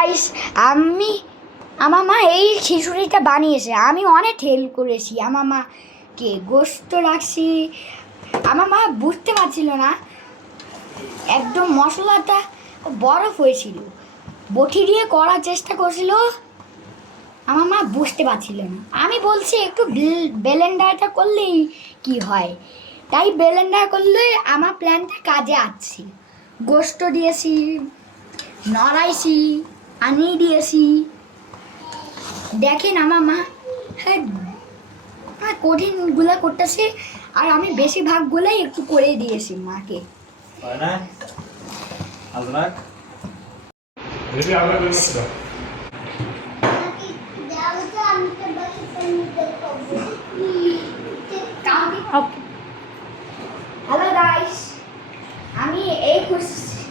Guys, আমার মা এই খিচুড়িটা বানিয়েছে। আমি অনেক হেল্প করেছি আমার মাকে, গোস্ত রাখছি। আমার মা বুঝতে পারছিল না, একদম মশলাটা বরফ হয়েছিল, বটি দিয়ে করার চেষ্টা করছিল, আমার মা বুঝতে পারছিল না। আমি বলছি একটু ব্লেন্ডারটা করলেই কি হয়, তাই ব্লেন্ডার করলে আমার প্ল্যানটা কাজে আসছে। গোস্ত দিয়েছি, নড়াইছি, পানি দিয়েছি। দেখেন আমার মা হ্যাঁ কঠিনগুলো করতেছে, আর আমি বেশিরভাগগুলোই একটু করে দিয়েছি মাকে। হ্যালো গাইস, আমি এই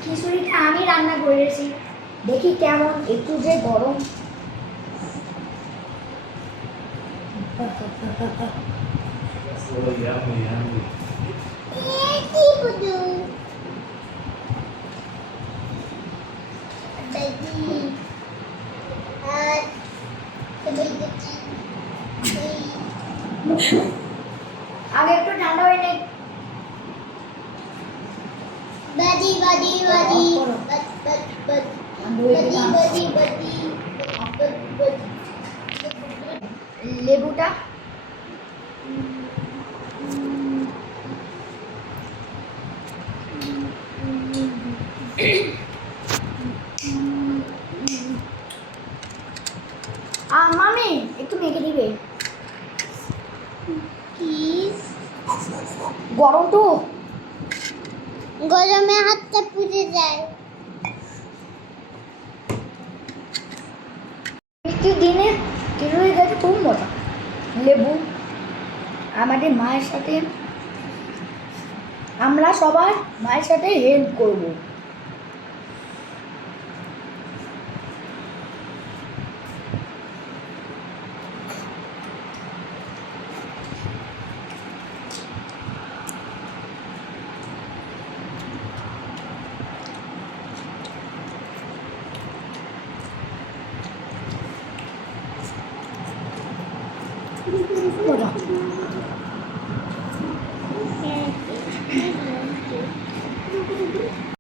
খিচুড়িটা আমি রান্না করেছি। দেখি কেমন, একটু যে গরম। আগে একটু ঠান্ডা হয়ে নেই। Buddy, buddy, buddy, buddy. লেবুটা মামি একটু মেখে দিবে, গরম তো, গরমে হাতটা পুড়ে যায়। বৃষ্টির দিনে খিচুড়ি খেতে খুব মজা। লেবু, আমাদের মায়ের সাথে, আমরা সবাই মায়ের সাথে হেল্প করবো। মজা।